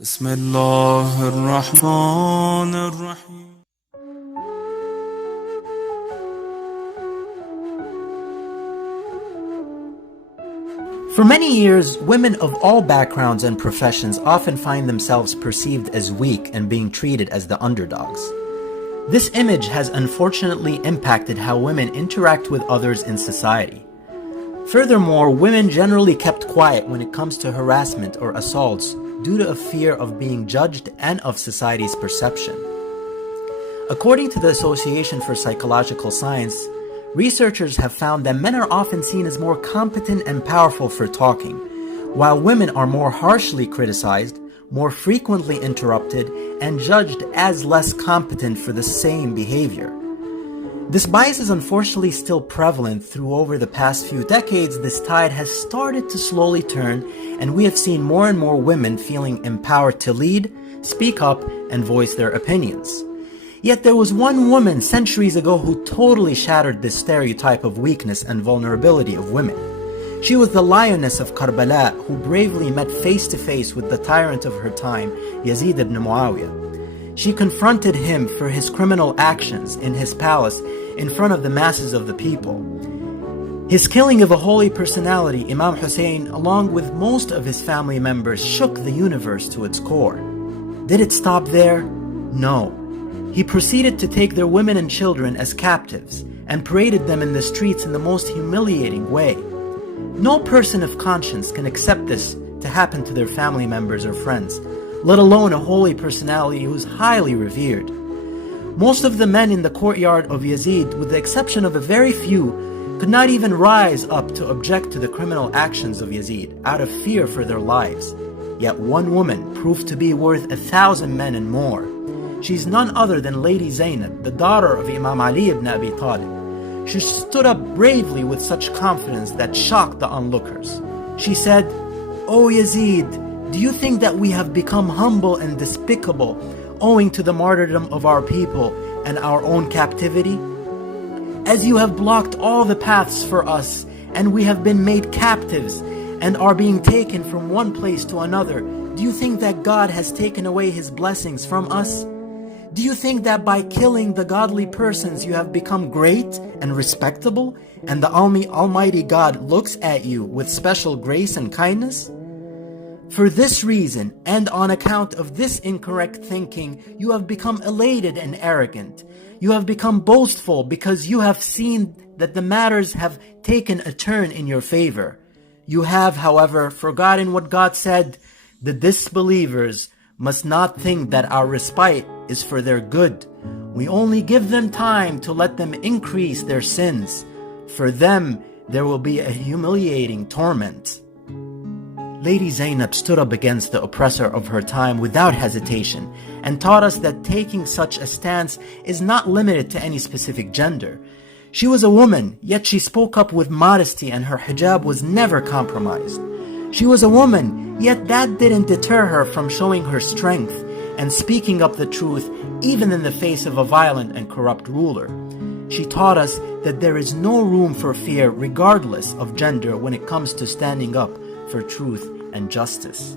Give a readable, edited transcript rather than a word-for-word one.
بسم الله الرحمن الرحیم. For many years, women of all backgrounds and professions often find themselves perceived as weak and being treated as the underdogs. This image has unfortunately impacted how women interact with others in society. Furthermore, women generally kept quiet when it comes to harassment or assaults due to a fear of being judged and of society's perception. According to the Association for Psychological Science, researchers have found that men are often seen as more competent and powerful for talking, while women are more harshly criticized, more frequently interrupted, and judged as less competent for the same behavior. This bias is unfortunately still prevalent through over the past few decades. This tide has started to slowly turn, and we have seen more and more women feeling empowered to lead, speak up, and voice their opinions. Yet there was one woman centuries ago who totally shattered this stereotype of weakness and vulnerability of women. She was the lioness of Karbala who bravely met face to face with the tyrant of her time, Yazid ibn Muawiyah. She confronted him for his criminal actions in his palace in front of the masses of the people. His killing of a holy personality, Imam Hussein, along with most of his family members, shook the universe to its core. Did it stop there? No. He proceeded to take their women and children as captives and paraded them in the streets in the most humiliating way. No person of conscience can accept this to happen to their family members or friends, let alone a holy personality who is highly revered. Most of the men in the courtyard of Yazid, with the exception of a very few, could not even rise up to object to the criminal actions of Yazid out of fear for their lives. Yet one woman proved to be worth 1,000 men and more. She's none other than Lady Zainab, the daughter of Imam Ali ibn Abi Talib. She stood up bravely with such confidence that shocked the onlookers. She said, "O Yazid, do you think that we have become humble and despicable owing to the martyrdom of our people and our own captivity? As you have blocked all the paths for us, and we have been made captives and are being taken from one place to another, do you think that God has taken away his blessings from us? Do you think that by killing the godly persons you have become great and respectable, and the Almighty God looks at you with special grace and kindness? For this reason, and on account of this incorrect thinking, you have become elated and arrogant. You have become boastful because you have seen that the matters have taken a turn in your favor. You have, however, forgotten what God said, the disbelievers must not think that our respite is for their good. We only give them time to let them increase their sins. For them, there will be a humiliating torment." Lady Zainab stood up against the oppressor of her time without hesitation and taught us that taking such a stance is not limited to any specific gender. She was a woman, yet she spoke up with modesty and her hijab was never compromised. She was a woman, yet that didn't deter her from showing her strength and speaking up the truth even in the face of a violent and corrupt ruler. She taught us that there is no room for fear regardless of gender when it comes to standing up for truth and justice.